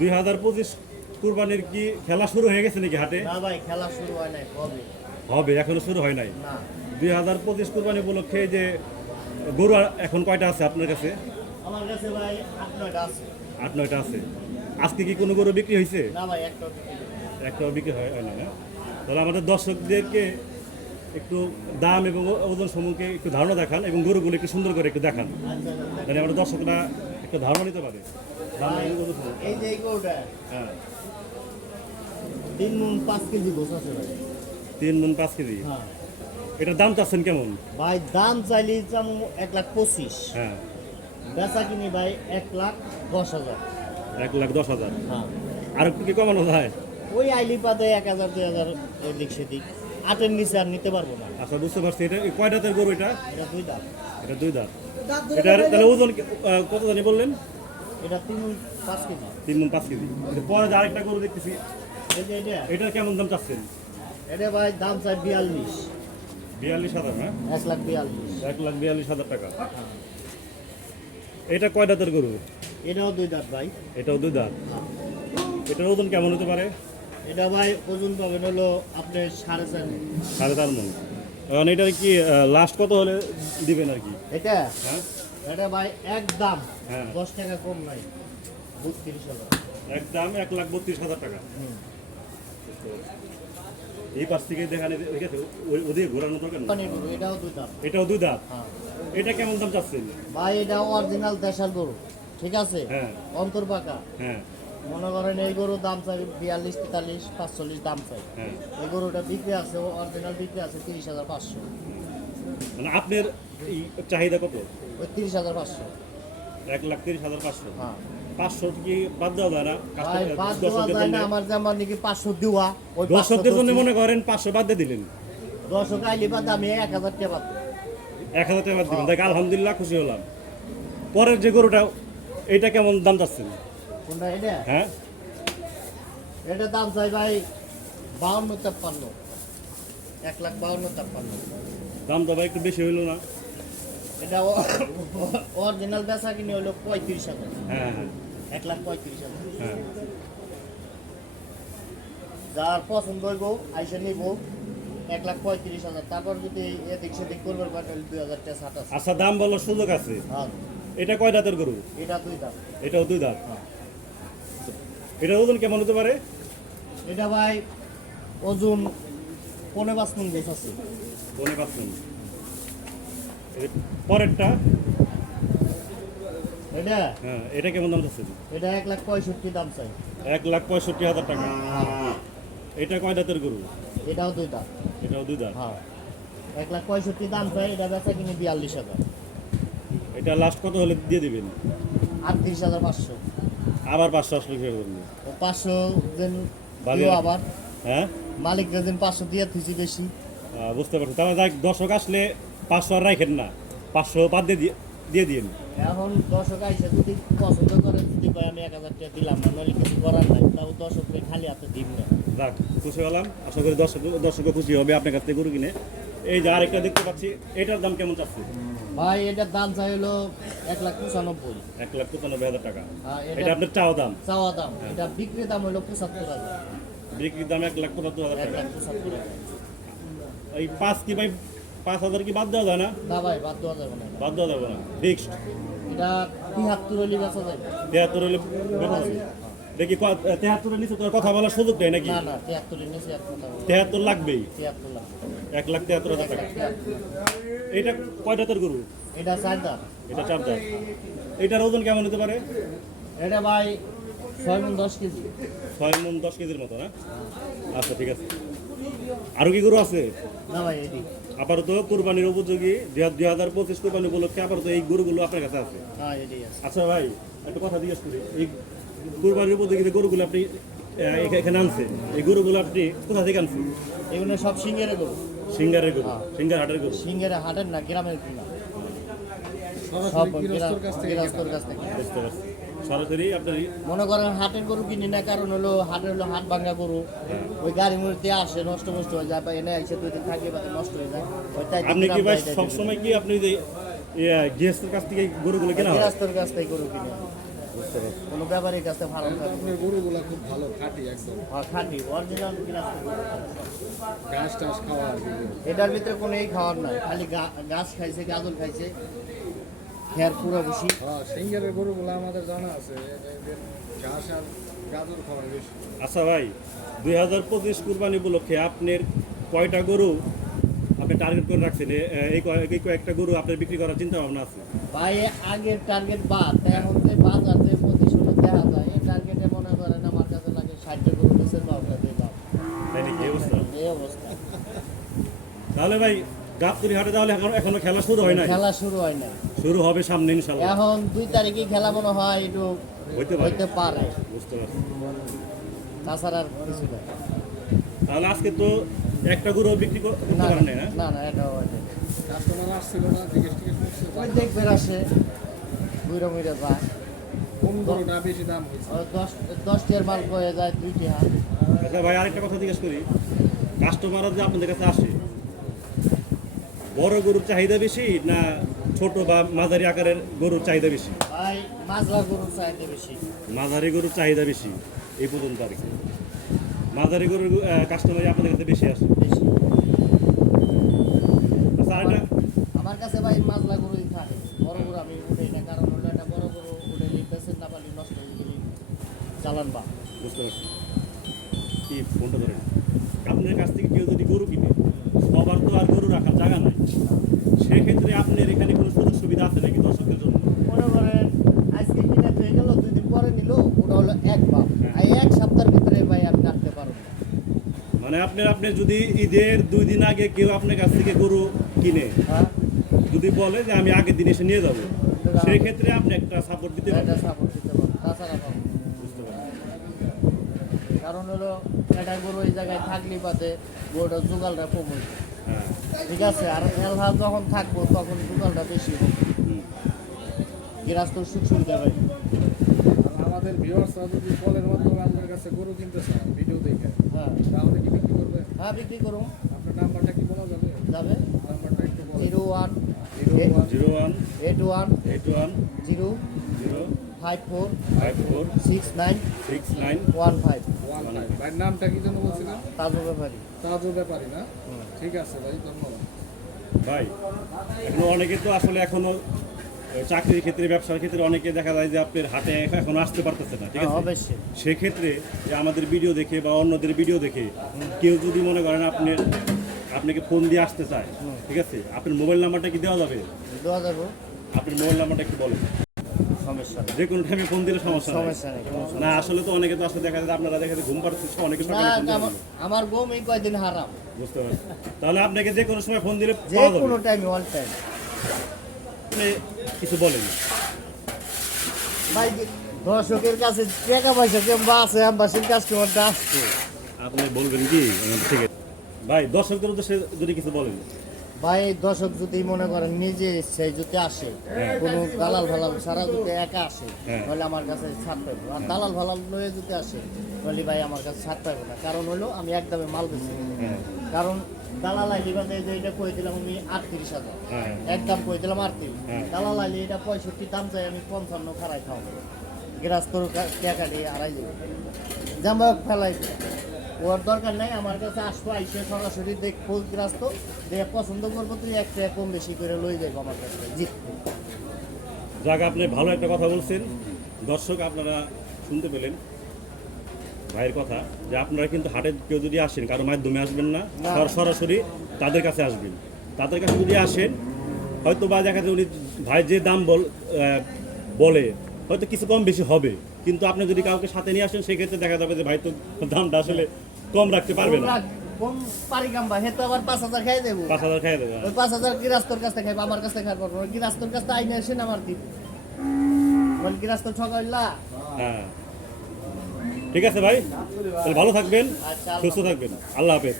2025 কুরবানির কি খেলা শুরু হয়ে গেছে নাকি হাটে? না ভাই, খেলা শুরু হয় নাই, হবে। হবে, এখনো শুরু হয় নাই। না 2025 কুরবানি উপলক্ষে যে গরু এখন কয়টা আছে আপনার কাছে? আমার কাছে ভাই 8-9টা আছে। 8-9টা আছে। আজকে কি কোনো গরু বিক্রি হয়েছে? না ভাই, একটা বিক্রি করি। একটাও বিক্রি হয় না না? তাহলে আমাদের দর্শকদেরকে একটু দাম এবং ওজন সম্পর্কে একটু ধারণা দেখান এবং গরুগুলো একটু সুন্দর করে একটু দেখান, আচ্ছা, তাহলে আমাদের দর্শকরা একটু ধারণা নিতে পারে। দাম ভাই, এবং ওজন সম্পর্কে। এই যে এই গরুটা হ্যাঁ, 3 মণ 5 কেজি গোছ আছে ভাই। 3 মণ 5 কেজি। হ্যাঁ এটার দাম চাচ্ছেন কেমন? ভাই, দাম চাইলে চাম 1,25,000। হ্যাঁ, বেচা কিনি ভাই 1,10,000। 1,10,000। হ্যাঁ, আর একটু কি কমানো যায়? ওই আইলি পাতে 1,000-2,000 এদিক সেদিক। 8-এর নিচে আর নিতে পারবো না। আচ্ছা, বুঝতে পারছি। এটা কয় দাঁতের গরু এটা? এটা 2 দাম। এটা 2 দাঁত। এটার তাহলে ওজন কত জানি বললেন? এটা 3 মণ 5 কেজি। 3 মণ 5 কেজি। পরে যে আরেকটা গরু দেখতেছি, এই যে এটা, এটার কেমন দাম চাচ্ছেন? এটা ভাই দাম চাই 42। 42,000 না? 1,42,000। 1,42,000 টাকা। এটা কয় দাঁতের গরু? এটাও 2 দাঁত ভাই। এটাও 2 দাঁত। এটার ওজন কেমন হতে পারে? এটা ভাই ওজন পাবেন হলো আপনি 4.5 মণ। 4.5 মণ। এখন এটার কি লাস্ট কত হলে দিবেন আর কি? এটা হ্যাঁ, এটা ভাই একদম হ্যাঁ। 10 টাকা কম নাই, 32,000। একদম 1,32,000 টাকা। এই পাশ থেকে দেখানে ওদিকে ঘোরানো দরকার নেই। পানির গরু, এটাও 2 দাঁত। এটাও 2 দাঁত। হ্যাঁ এটা কেমন দাম চাচ্ছেন? ভাই, এটা অরিজিনাল দেশাল গরু, ঠিক আছে? হ্যাঁ, অন্তর পাকা। হ্যাঁ, মনে করেন এই গরুর দাম চাই 42, 43, 45 দাম চাই। হ্যাঁ। এই গরুটা বিক্রি আছে, অরিজিনাল বিক্রি আছে 30,500। মানে আপনার এই চাহিদা কত? ওই 30,500। 1,30,500। হ্যাঁ 500 কি বাদ দেওয়া যায় না? ভাই, বাদ দেওয়া যায় না। আমার যে আমার নাকি 500 দেওয়া, ওই দর্শকদের জন্য মনে করেন 500 বাদ দিয়ে দিলেন, 10 আইলি বাদ আমি 1,000 টাকা পাবো। 1,000 টাকা বাদ দিলেন। দেখ, আলহামদুলিল্লাহ, খুশি হলাম। পরের যে গরুটা, এইটা কেমন দাম চাচ্ছেন? কোনটা এটা? হ্যাঁ, এটা দাম চাই ভাই 52-53। 1,52,53। দাম তো ভাই একটু বেশি হইলো না? এটা অরিজিনাল বেচা কিনে হলো 35,000। হ্যাঁ, হ্যাঁ, 1,35,000। হ্যাঁ। যার পছন্দ হইব আইসা নিব 1,35,000। তারপর যদি এদিক সেদিক করবার পারে 2,000 টাকা ছাড় আছে। আচ্ছা, দাম বলার সুযোগ আছে। হ্যাঁ, এটা কয় দাঁতের গরু? এটা 2 দাম। এটাও 2 দাঁত। হ্যাঁ। এটার ওজন কেমন হতে পারে? এটা ভাই ওজন 5.5 মণ গোছ আছে। 5.5 মণ। পরেরটা? এটা হ্যাঁ, এটা কেমন দাম চাচ্ছেন? এটা 1,65,000 দাম চাই। 1,65,000 টাকা। এটা কয় দাঁতের গরু? এটাও 2 দাম। এটাও 2 দাঁত। হ্যাঁ, 1,65,000 দাম চাই। এটা বেচা কিনে 42,000। এটা লাস্ট কত হলে দিয়ে দিবেন? 38,500। আবার 500 আসলে ফেরত করবেন? 500 দিন বাড়ি দিও রাখি। আবার হ্যাঁ, মালিক দিন 500 দিয়ে থুইছি বেশি। বুঝতে পারছি। তাহলে দেখ, দর্শক আসলে 500 আর রাখেন না, 500 বাদ দিয়ে দিন। এখন দর্শক আইসা যদি পছন্দ করে, যদি কয় আমি 1,000 টাকা দিলাম না, নইলে কিছু করার নাই, তাও দর্শককে খালি হাতে দিব না। যাক, খুশি হলাম। আশা করি দর্শকও খুশি হবে আপনার কাছ থেকে গরু কিনে। এই যে আরেকটা দেখতে পাচ্ছি, এটার দাম কেমন চাচ্ছে? ভাই, এটার দাম চাই হলো 1,95,000। 1,95,000 টাকা। হ্যাঁ, এটা এটা আপনার চাওয়া দাম? চাওয়া দাম। এটা বিক্রি দাম হলো 75,000। বিক্রির দাম 1,75,000 টাকা। 1,75,000। এই 5 কি ভাই, 5,000 কি বাদ দেওয়া যায় না? না ভাই, বাদ দেওয়া যাবে না। বাদ দেওয়া যাবে না, ফিক্সড। এটা 73 হলে বেচা যাবে। 73 হলে বেচা যাবে। দেখি 73 এর নিচে তোর কথা বলার সুযোগ দেয় নাকি? না না, 73 এর নিচে আর কথা বলবো না। 73 লাগবেই। 73 লাখ। 1,73,000 টাকা। এটা কয় দাঁতের গরু? এটা 4 দাম। এটা 4 দাঁত। এটার ওজন কেমন হতে পারে? এটা ভাই 6 মণ 10 কেজি। 6 মণ 10 কেজির মতো না? আচ্ছা, ঠিক আছে। আরো কি গরু আছে? না ভাই, এটি। আপাতত কুরবানির উপযোগী 2025 কুরবানি উপলক্ষে আপাতত এই গরুগুলো আপনার কাছে আছে। হ্যাঁ, এটি আছে। আচ্ছা ভাই, একটা কথা জিজ্ঞেস করি। এই কুরবানির উপযোগী যে গরুগুলো আপনি এখানে আনছেন, এই গরুগুলো আপনি কোথা থেকে আনছেন? এগুলো সব সিঙ্গের গরু। সিঙ্গারের গরু? সিঙ্গার হাটের গরু? সিঙ্গের হাটের না, গ্রামের কিনা। সব গৃহস্থর কাছ থেকে। বুঝতে পারছি। সরাসরি আপনার মনে করেন হাটের গরু কিনি না, কারণ হলো হাট ভাঙ্গা গরু। ওই গাড়ির মধ্যে আসে, নষ্ট হয়ে যায়, বা এনে এসে 2 দিন থাকে বা নষ্ট হয়ে যায়। ওই তাই আপনি কি ভাই সবসময় কি আপনি যে গৃহস্থের কাছ থেকে গরুগুলো কেনা হয়? গৃহস্থর কাছ থেকে গরু কিনে। বুঝতে পারছি। কোনো ব্যাপারীর কাছে ভালো থাকে আপনার গরুগুলা খুব ভালো খাঁটি একদম খাঁটি অরিজিনাল ঘাস টাস খাওয়া আর কি। এটার ভিতরে কোনো এই খাওয়ার নাই, খালি গাছ খাইছে, গাজর খাইছে, খের পুরো বসি। হ্যাঁ সিঙ্গারের গরুগুলা আমাদের জানা আছে এদের ঘাস আর গাজর খাওয়া বেশি। আচ্ছা ভাই, 2025 কুরবানি উপলক্ষে আপনার কয়টা গরু আপনি টার্গেট করে রাখছেন? এই কয়েকটা গরু আপনার বিক্রি করার চিন্তা ভাবনা আছে? ভাই আগের টার্গেট বাদ, এখন যে বাজারে প্রতিশোধ দেখা যায়, এই টার্গেটে মনে করেন আমার কাছে লাগে 60টা গরু বেচেন, 12টা দিয়ে দাও। তাই নাকি এই অবস্থা? এই অবস্থা। তাহলে ভাই গাবতলী হাটে তাহলে এখনো খেলা শুরু হয় নাই? খেলা শুরু হয় না, শুরু হবে সামনে ইনশাল্লাহ। এখন 2 তারিখে খেলা মনে হয় একটু হইতে পারে, বুঝতে পারছি। তাছাড়া আর কিছু না। তাহলে আজকে তো একটা গরু বিক্রি করতে না পারেন নাই না? না না, এটা হয় না। কাস্টমার আসছিল না, জিজ্ঞেস টিজ্ঞেস করছে ওই দেখবে আসে ঘুরে মুড়ে যায়, কোন গরুটা বেশি দাম হয়েছে। ওই 10টার মাল বয়ে যায় 2টি হাত। আচ্ছা ভাই, আরেকটা কথা জিজ্ঞেস করি, কাস্টমাররা যে আপনাদের কাছে আসে, বড় গরুর চাহিদা বেশি না ছোট বা মাঝারি আকারের গরুর চাহিদা বেশি? ভাই মাজলা গরুর চাইতে বেশি। মাঝারি গরুর চাহিদা বেশি এই পর্যন্ত আর কি। মাঝারি গরুর কাস্টমারই আপনাদের কাছে বেশি আসে। বেশি আচ্ছা আরেকটা, আমার কাছে ভাই মাজলা গরুই থাকে, বড় গরু আমি উঠেই না, কারণ হলো একটা বড় গরু উঠে লিখতেছেন না পারলে নষ্ট হয়ে গেলে চালান বা। বুঝতে পারছি, কি ফোনটা ধরেন। আপনার কাছ থেকে কেউ যদি গরু কিনে, সবার তো আর গরু রাখার জায়গা নাই, সেক্ষেত্রে আপনার এখানে কোনো সুযোগ সুবিধা আছে নাকি দর্শকদের জন্য? মনে করেন আজকে কিনে হয়ে গেল, 2 দিন পরে নিল, ওটা হলো এক মাপ, আর 1 সপ্তাহের ভিতরে ভাই আমি রাখতে পারবো না। মানে আপনি যদি ঈদের 2 দিন আগে কেউ আপনার কাছ থেকে গরু কিনে হ্যাঁ, যদি বলে যে আমি আগের দিন এসে নিয়ে যাবো, সেই ক্ষেত্রে আপনি একটা সাপোর্ট দিতে এটা পারবেন? সাপোর্ট দিতে পারবো, তাছাড়া পাবো না। বুঝতে পারছি। কারণ হলো এটা গরু এই জায়গায় থাকলে বাদে গরুটা জোগালটা কম হইবে, হ্যাঁ, ঠিক আছে। আর এলহা যখন থাকবো তখন জোগালটা বেশি হবে, হুম। গৃহস্থ সুখ সুবিধা পাই। আর আমাদের ভিউয়ার্সরা যদি কলের মাধ্যমে আপনার কাছে গরু কিনতে চায় ভিডিও দেখে, হ্যাঁ তাহলে কি বিক্রি করবে? হ্যাঁ, বিক্রি করুন, আপনার নাম্বারটা কি বলা যাবে? যাবে নাম্বারটা একটু বলেন। 01 01 81 81 0 0 54 54 69 69 15 ভাইয়ের নামটা কি জন্য বলছিলেন? তাজু ব্যাপারী। তাজও ব্যাপারী না? ঠিক আছে ভাই, ধন্যবাদ। ভাই, এখনো অনেকে তো আসলে এখনো চাকরির ক্ষেত্রে, ব্যবসার ক্ষেত্রে অনেকে দেখা যায় যে আপনার হাটে এখনো আসতে পারতেছে না, ঠিক হ্যাঁ, আছে? অবশ্যই। সেক্ষেত্রে যে আমাদের ভিডিও দেখে বা অন্যদের ভিডিও দেখে কেউ যদি মনে করেন আপনাকে ফোন দিয়ে আসতে চায়, ঠিক আছে, আপনার মোবাইল নাম্বারটা কি দেওয়া যাবে? দেওয়া যাবো, আপনার মোবাইল নাম্বারটা একটু বলেন। সমস্যা নেই, যে কোনো টাইমে ফোন দিলে সমস্যা নেই। সমস্যা নেই, কোনো সমস্যা না আসলে তো অনেকে তো আসলে দেখা যায় আপনারা দেখা যায় ঘুম পাড়তে অনেকে নেই। সকালে ফোন না, দেন। আমার গম এই কয়দিন হারাম, বুঝতে পারছি। তাহলে আপনাকে যে কোনো সময় ফোন দিলে যে পাওয়া যাবে। কোনো টাইমে, অল টাইম। আপনি কিছু বলেন। ভাই দর্শকের কাছে টাকা পয়সা কেমবা আছে, আমবাসীর কাস্টমারটা আসছে। আপনি বলবেন কি? ঠিক আছে ভাই, দর্শকদের উদ্দেশ্যে যদি কিছু বলেন। ভাই দর্শক যদি মনে করেন নিজে ইচ্ছায় যদি আসে, কোনো দালাল ফালাল সারা যদি একা আসে, হ্যাঁ। তাহলে আমার কাছে ছাড় পাইবো। আর দালাল ফালাল লয়ে যদি আসে, তাহলে ভাই আমার কাছে ছাড় পাইবো না। কারণ হলো আমি একদমই মাল বেশি, হ্যাঁ, কারণ দালাল আইলি বাদে যে এটা কই দিলাম আমি 38,000, হ্যাঁ, একদম কই দিলাম 38, হ্যাঁ। দালাল আইলি এটা 65 দাম চাই, আমি 55 খারাই খাও, গৃহস্থর টাকা দিয়ে আড়াই যাবে, জামা ফেলাই দিই। ওর দরকার নাই, আমার কাছে আসবো, আইসে সরাসরি দেখবো গৃহস্থ, দেখে পছন্দ করবো, তুই একটা কম বেশি করে লই যাবো আমার কাছে জিতবো। যাক, আপনি ভালো একটা কথা বলছেন। দর্শক আপনারা শুনতে পেলেন ভাইয়ের কথা, যে আপনারা কিন্তু হাটে কেউ যদি আসেন কারো মাধ্যমে আসবেন না, না। সরাসরি তাদের কাছে আসবেন। তাদের কাছে যদি আসেন, হয়তো বা দেখা যায় উনি ভাই যে দাম বলে হয়তো কিছু কম বেশি হবে, কিন্তু আপনি যদি কাউকে সাথে নিয়ে আসেন সেক্ষেত্রে দেখা যাবে যে ভাই তো দামটা আসলে কম রাখতে পারবে না। কম পারি কাম্বা, হে তো আবার 5,000 খাই দেবো, 5,000 খাইয়ে দেবে। ওই 5,000 গৃহস্থর কাছ থেকে খাইবো, আমার কাছ থেকে খাইবো না। গৃহস্থর কাছ থেকে আইনে আসেন আমার দিব, বল গৃহস্থ ঠকাইলা। হ্যাঁ, ঠিক আছে ভাই, তাহলে ভালো থাকবেন, আচ্ছা, সুস্থ থাকবেন, আল্লাহ হাফেজ।